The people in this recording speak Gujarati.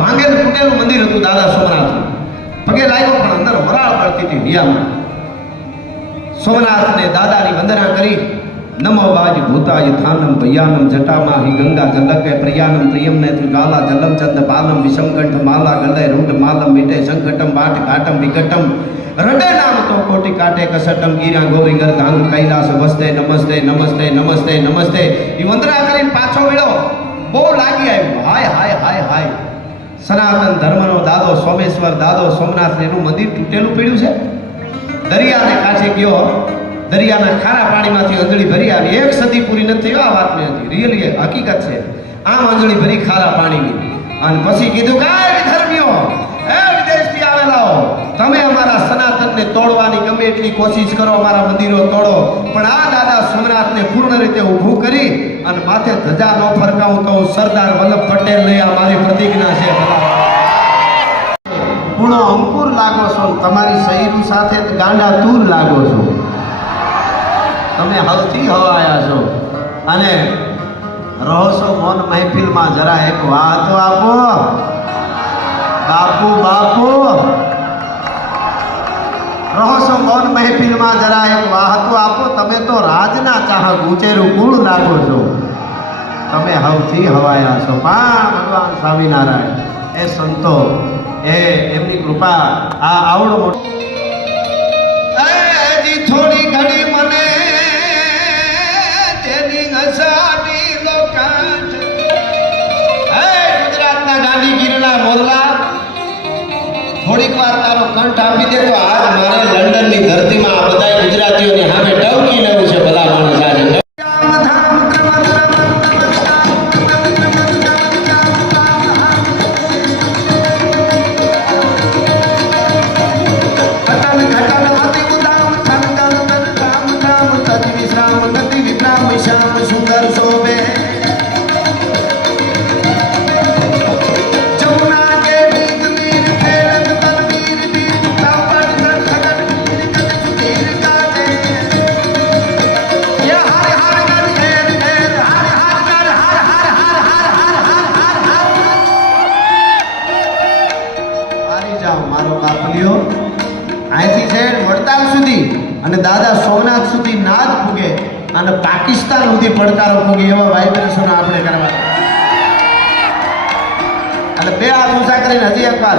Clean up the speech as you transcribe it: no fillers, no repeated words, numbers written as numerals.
ભાંગેલું તૂટેલું મંદિર હતું દાદા સોમનાથનું. પગે લાગ્યો પણ અંદર વરાળ પડતી હતી રિયામાં. સોમનાથને દાદાની વંદના કરી નમો વાજ ભૂતાય થાનમ ભયાનમ જટામાં હિ ગંગા જલકે પ્રિયાનમ પ્રિયમ નેત્ર ગાલા જલમ ચંદ પાલમ વિષમકંઠ માલા ગલે રૂઢ માલમ મિટે સંકટમ વાટ ઘાટમ વિકટમ રટે નામ તો કોટી કાટે કસટમ ગીરા ગોવિંગર ગાંગ કૈલાસ વસ્તે નમસ્તે નમસ્તે નમસ્તે નમસ્તે. એ વંદના કરીને પાછો વળ્યો. બહુ લાગી આવ્યું. હાય હાય હાય હાય, સનાતન ધર્મનો દાદો સોમેશ્વર દાદો સોમનાથ એનું મંદિર તૂટેલું પડ્યું છે. દરિયાને કાંઠે ગયો, દરિયાના ખારા પાણીમાંથી અંજળી ભરી આવી. 1 સદી પૂરી નથી થઈ આ વાતની હતી, રિયલી હકીકત છે. આમ અંજળી ભરી ખારા પાણીની અને પછી કીધું કાય ધર્મીઓ, એ વિદેશથી આવેલાઓ, તમે અમારા સનાતનને તોડવાની ગમે એટલી કોશિશ કરો, અમારા મંદિરો તોડો, પણ આ દાદા સોમનાથને પૂર્ણ રીતે ઊભું કરી અને માથે ધજા ન ફરકાવું તો હું સરદાર વલ્લભ પટેલને આ મારી પ્રતિજ્ઞા છે. પૂર્ણો અંકુર લાગો છો, તમારી શરીર સાથે ગાંડા તૂર લાગો છો. તમે હવથી હવાયા છો અને રહો છો મૌન મહેફિલમાં. જરા એક વાહ તો આપો બાપુ બાપુ. રહો છો મૌન મહેફિલમાં, જરા એક વાહ તો આપો. તમે તો રાજના ચાહક ઊંચેરું કુળ લાગો છો. તમે હવથી હવાયા છો. પણ ભગવાન સ્વામિનારાયણ એ સંતો એ એમની કૃપા આ આવડો મોટો. થોડી ઘડી મને તેની હસાડી લો કાંઠ. હે ગુજરાતના ગાંધીગીરના મોરલા, થોડીક વાર તારો કંઠ આપી દે તો આજ મારે લંડનની ધરતીમાં આ બધા ગુજરાતીઓની સામે ટવકી લેવું છે. ભલા માણસ આજે સુંદર શોભે જમુના કે બીજ મીર ખેરત તનવીર બીજ તાપડ ખગડ મીર કદ સુધીર કાટે યે હર હર ગર ખેર ખેર હર હર ગર હર હર હર હર હર હર હર હર. હારી જાઓ મારો કાપલિયો. અહીંથી છે વડતાલ સુધી અને દાદા સોમનાથ સુધી નાદ પૂગે અને પાકિસ્તાન સુધી પડકારો પૂગે એવા વાઇબ્રેશન આપણે કરવા. અને 2 હાથ ઊંચા કરીને હજી એકવાર